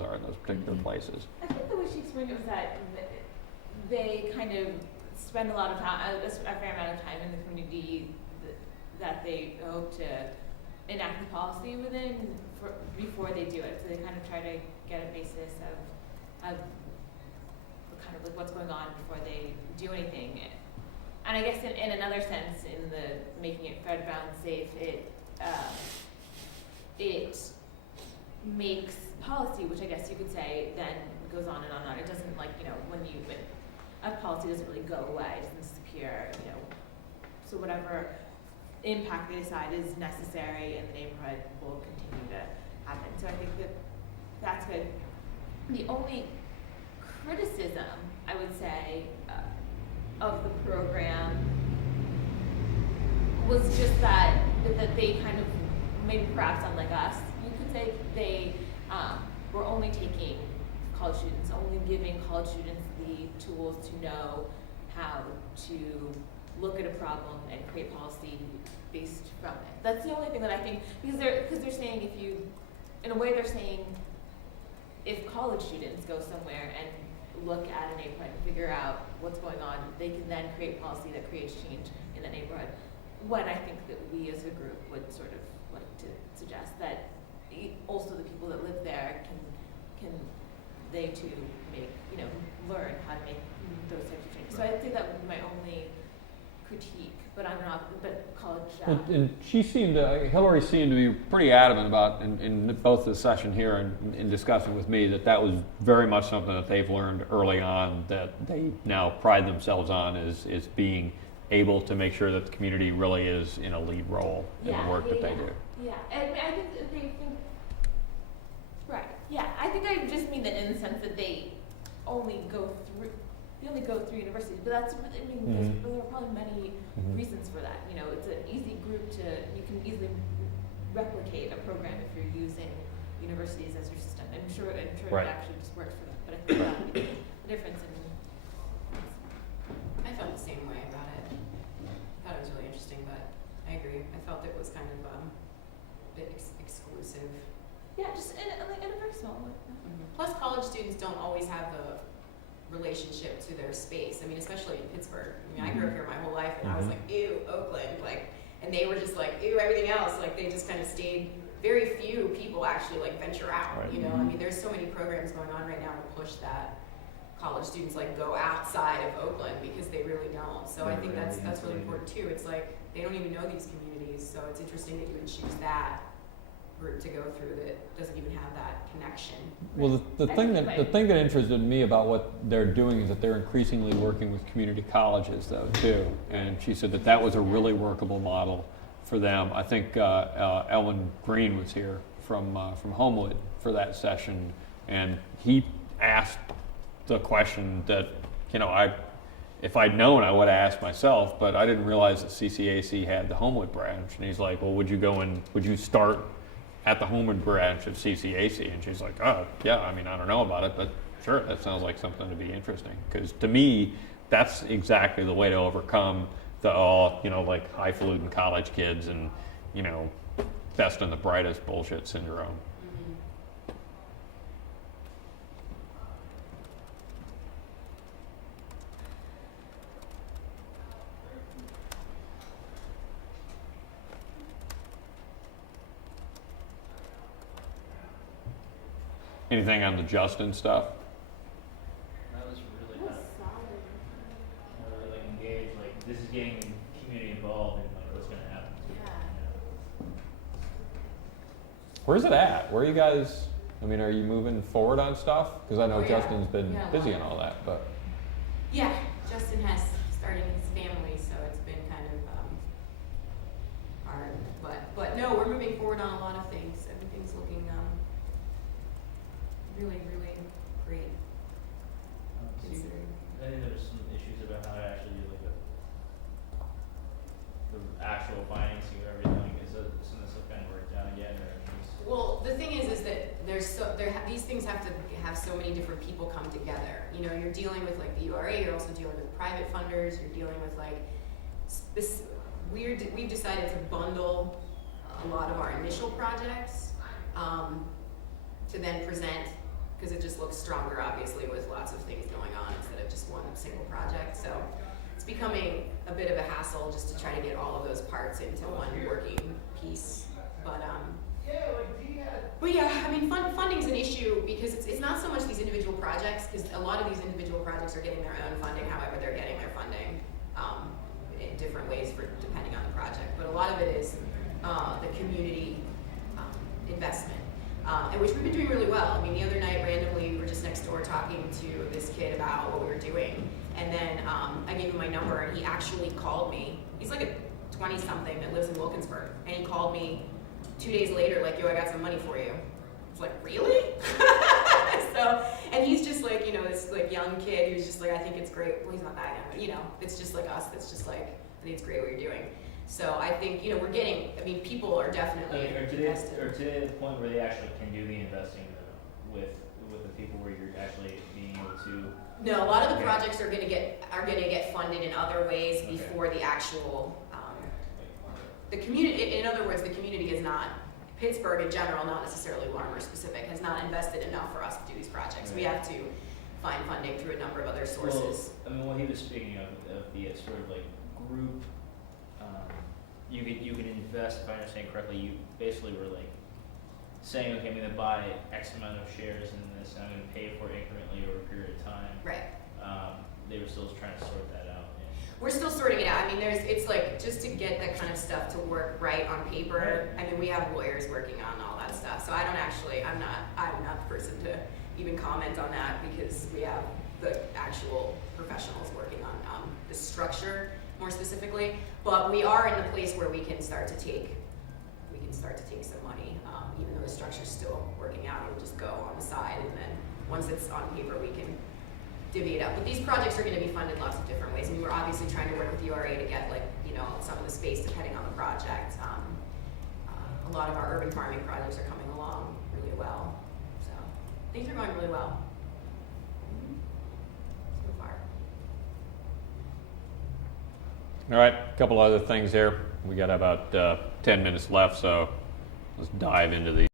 are in those particular places. I think the way she explained it was that they kind of spend a lot of time, a fair amount of time in the community that they hope to enact the policy within before they do it. So they kind of try to get a basis of kind of like what's going on before they do anything. And I guess in another sense, in the making it Fed-bound safe, it makes policy, which I guess you could say then goes on and on and on. It doesn't, like, you know, when a policy doesn't really go away, it doesn't disappear, you know. So whatever impact they decide is necessary in the neighborhood will continue to happen. So I think that's good. The only criticism, I would say, of the program was just that they kind of, maybe perhaps unlike us, you could say they were only taking college students, only giving college students the tools to know how to look at a problem and create policy based from it. That's the only thing that I think, because they're saying in a way they're saying if college students go somewhere and look at a neighborhood and figure out what's going on, they can then create policy that creates change in the neighborhood. When I think that we as a group would sort of like to suggest that also the people that live there can they too make, you know, learn how to make those types of changes. So I'd say that would be my only critique, but college. And Hillary seemed to be pretty adamant about, in both the session here and in discussing with me, that was very much something that they've learned early on, that they now pride themselves on is being able to make sure that the community really is in a lead role in the work that they do. Yeah, and I think that they think, right, yeah, I think I just mean that in the sense that they only go through universities, but that's, I mean, there are probably many reasons for that. You know, it's an easy group you can easily replicate a program if you're using universities as your system. I'm sure Right. it actually just works for them, but I think that would be the difference in. I felt the same way about it. I thought it was really interesting, but I agree. I felt it was kind of a bit exclusive. Yeah, just in a very small way. Plus, college students don't always have the relationship to their space. I mean, especially in Pittsburgh. I mean, I grew up here my whole life, and I was like, ew, Oakland, like, and they were just like, ew, everything else. Like, they just kind of stayed. Very few people actually like venture out. Right. You know, I mean, there's so many programs going on right now to push that college students like go outside of Oakland because they really don't. So I think that's really important too. It's like they don't even know these communities, so it's interesting that you would choose that route to go through that doesn't even have that connection. Well, the thing that interested me about what they're doing is that they're increasingly working with community colleges, though, too. And she said that was a really workable model for them. I think Elwin Green was here from Homewood for that session, and he asked the question that, you know, if I'd known, I would have asked myself, but I didn't realize that CCAC had the Homewood branch. And he's like, well, would you start at the Homewood branch of CCAC? And she's like, oh, yeah, I mean, I don't know about it, but sure, that sounds like something to be interesting. Because to me, that's exactly the way to overcome the like highfalutin college kids and, you know, best and the brightest bullshit syndrome. Anything on the Justin stuff? That was really kind of really like engaged. Like this is getting community involved in like what's going to happen. Where's it at? Where are you guys? I mean, are you moving forward on stuff? Because I know Justin's been busy and all that, but yeah, Justin has started his family, so it's been kind of hard. But no, we're moving forward on a lot of things. Everything's looking really, really great. I think there's some issues about how to actually do like the actual financing of everything. Is some of this stuff kind of worked out yet, or just... Well, the thing is that these things have to have so many different people come together. You know, you're dealing with like the URA, you're also dealing with private funders, you're dealing with like we've decided to bundle a lot of our initial projects to then present just looks stronger, obviously, with lots of things going on instead of just one single project. So it's becoming a bit of a hassle just to try to get all of those parts into one working piece. But yeah, I mean, funding's an issue because it's not so much these individual projects, because a lot of these individual projects are getting their own funding. However, they're getting their funding in different ways depending on the project. But a lot of it is the community investment, and which we've been doing really well. I mean, the other night, randomly, we were just next door talking to this kid about what we were doing, and then I gave him my number, and he actually called me. He's like a 20-something that lives in Wilkinsburg, and he called me 2 days later, like, yo, I got some money for you. I was like, really? So, and he's just like, you know, this like young kid who's just like, I think it's great. Well, he's not that young, but you know, it's just like us. That's just like, I think it's great what you're doing. So I think, you know, we're getting, I mean, people are definitely invested. Or to the point where they actually can do the investing with the people where you're actually being able to. No, a lot of the projects are gonna get funded in other ways before the actual, the community, in other words, the community is not, Pittsburgh in general, not necessarily Larimer specific, has not invested enough for us to do these projects. We have to find funding through a number of other sources. Well, I mean, what he was speaking of the sort of like group, you could invest, if I understand correctly, you basically were like saying, okay, I'm gonna buy X amount of shares in this, and I'm gonna pay for it incrementally over a period of time. Right. They were still trying to sort that out. We're still sorting it out. I mean, it's like, just to get that kind of stuff to work right on paper, I mean, we have lawyers working on all that stuff, so I don't actually, I'm not the person to even comment on that, because we have the actual professionals working on the structure more specifically. But we are in the place where we can start to take some money, even though the structure's still working out. It'll just go on the side, and then once it's on paper, we can divvy it up. But these projects are going to be funded lots of different ways. I mean, we're obviously trying to work with URA to get, like, you know, some of the space depending on the project. A lot of our urban farming projects are coming along really well. So things are going really well so far. All right, a couple other things here. We got about 10 minutes left, so let's dive into the